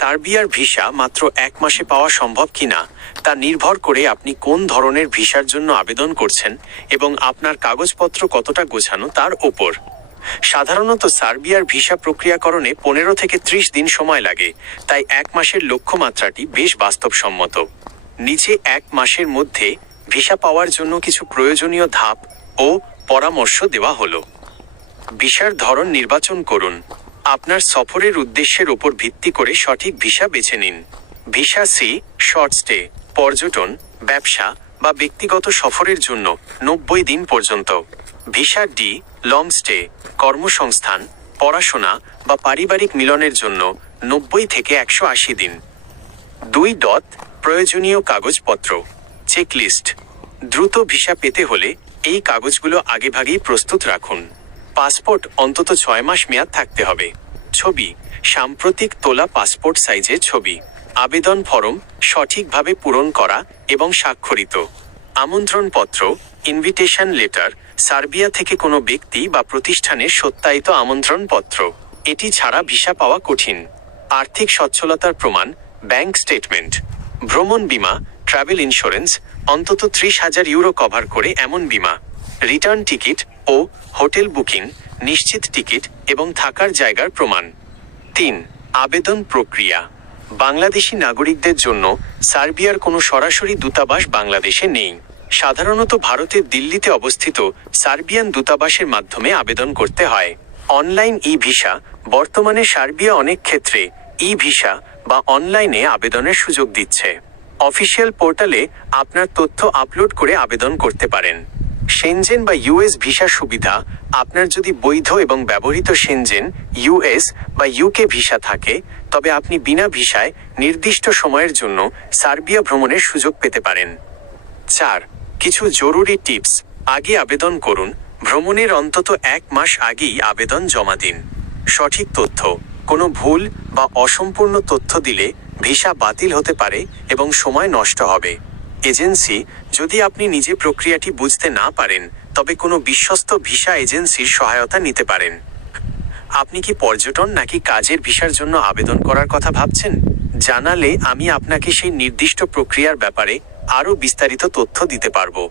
সার্বিয়ার ভিসা মাত্র এক মাসে পাওয়া সম্ভব কিনা তা নির্ভর করে আপনি কোন ধরনের ভিসার জন্য আবেদন করছেন এবং আপনার কাগজপত্র কতটা গোছানো তার ওপর। সাধারণত সার্বিয়ার ভিসা প্রক্রিয়াকরণে পনেরো থেকে ত্রিশ দিন সময় লাগে, তাই এক মাসের লক্ষ্যমাত্রাটি বেশ বাস্তবসম্মত। নিচে এক মাসের মধ্যে ভিসা পাওয়ার জন্য কিছু প্রয়োজনীয় ধাপ ও পরামর্শ দেওয়া হলো। ভিসার ধরন নির্বাচন করুন। আপনার সফরের উদ্দেশ্যের উপর ভিত্তি করে সঠিক ভিসা বেছে নিন। ভিসা সি, শর্ট স্টে, পর্যটন, ব্যবসা বা ব্যক্তিগত সফরের জন্য নব্বই দিন পর্যন্ত। ভিসা ডি, লং স্টে, কর্মসংস্থান, পড়াশোনা বা পারিবারিক মিলনের জন্য নব্বই থেকে একশো আশি দিন। দুই ডট, প্রয়োজনীয় কাগজপত্র, চেকলিস্ট। দ্রুত ভিসা পেতে হলে এই কাগজগুলো আগেভাগেই প্রস্তুত রাখুন। পাসপোর্ট অন্তত ছয় মাস মেয়াদ থাকতে হবে। ছবি, সাম্প্রতিক তোলা পাসপোর্ট সাইজের ছবি, আবেদন ফরম সঠিকভাবে পূরণ করা এবং স্বাক্ষরিত। আমন্ত্রণপত্র ইনভিটেশন লেটার সার্বিয়া থেকে কোনো ব্যক্তি বা প্রতিষ্ঠানের সত্যায়িত আমন্ত্রণপত্র। এটি ছাড়া ভিসা পাওয়া কঠিন। আর্থিক সচ্ছলতার প্রমাণ ব্যাংক স্টেটমেন্ট ভ্রমণ বীমা ট্রাভেল ইন্স্যুরেন্স অন্তত ত্রিশ হাজার ইউরো কভার করে এমন বীমা। রিটার্ন টিকিট ও হোটেল বুকিং, নিশ্চিত টিকিট এবং থাকার জায়গার প্রমাণ। তিন, আবেদন প্রক্রিয়া। বাংলাদেশি নাগরিকদের জন্য সার্বিয়ার কোনো সরাসরি দূতাবাস বাংলাদেশে নেই। সাধারণত ভারতের দিল্লিতে অবস্থিত সার্বিয়ান দূতাবাসের মাধ্যমে আবেদন করতে হয়। অনলাইন ই ভিসা বর্তমানে সার্বিয়া অনেক ক্ষেত্রে ই ভিসা বা অনলাইনে আবেদনের সুযোগ দিচ্ছে। অফিসিয়াল পোর্টালে আপনার তথ্য আপলোড করে আবেদন করতে পারেন। সেনজেন বা ইউএস ভিসা সুবিধা, আপনার যদি বৈধ এবং ব্যবহৃত সেনজেন ইউএস বা ইউকে ভিসা থাকে, তবে আপনি বিনা ভিসায় নির্দিষ্ট সময়ের জন্য সার্বিয়া ভ্রমণের সুযোগ পেতে পারেন। চার, কিছু জরুরি টিপস। আগে আবেদন করুন। ভ্রমণের অন্তত এক মাস আগেই আবেদন জমা দিন। সঠিক তথ্য। কোনো ভুল বা অসম্পূর্ণ তথ্য দিলে ভিসা বাতিল হতে পারে এবং সময় নষ্ট হবে। এজেন্সি যদি আপনি নিজে প্রক্রিয়াটি বুঝতে না পারেন, তবে কোনো বিশ্বস্ত ভিসা এজেন্সির সহায়তা নিতে পারেন। আপনি কি পর্যটন নাকি কাজের ভিসার জন্য আবেদন করার কথা ভাবছেন? জানালে আমি আপনাকে সেই নির্দিষ্ট প্রক্রিয়ার ব্যাপারে আরও বিস্তারিত তথ্য দিতে পারব।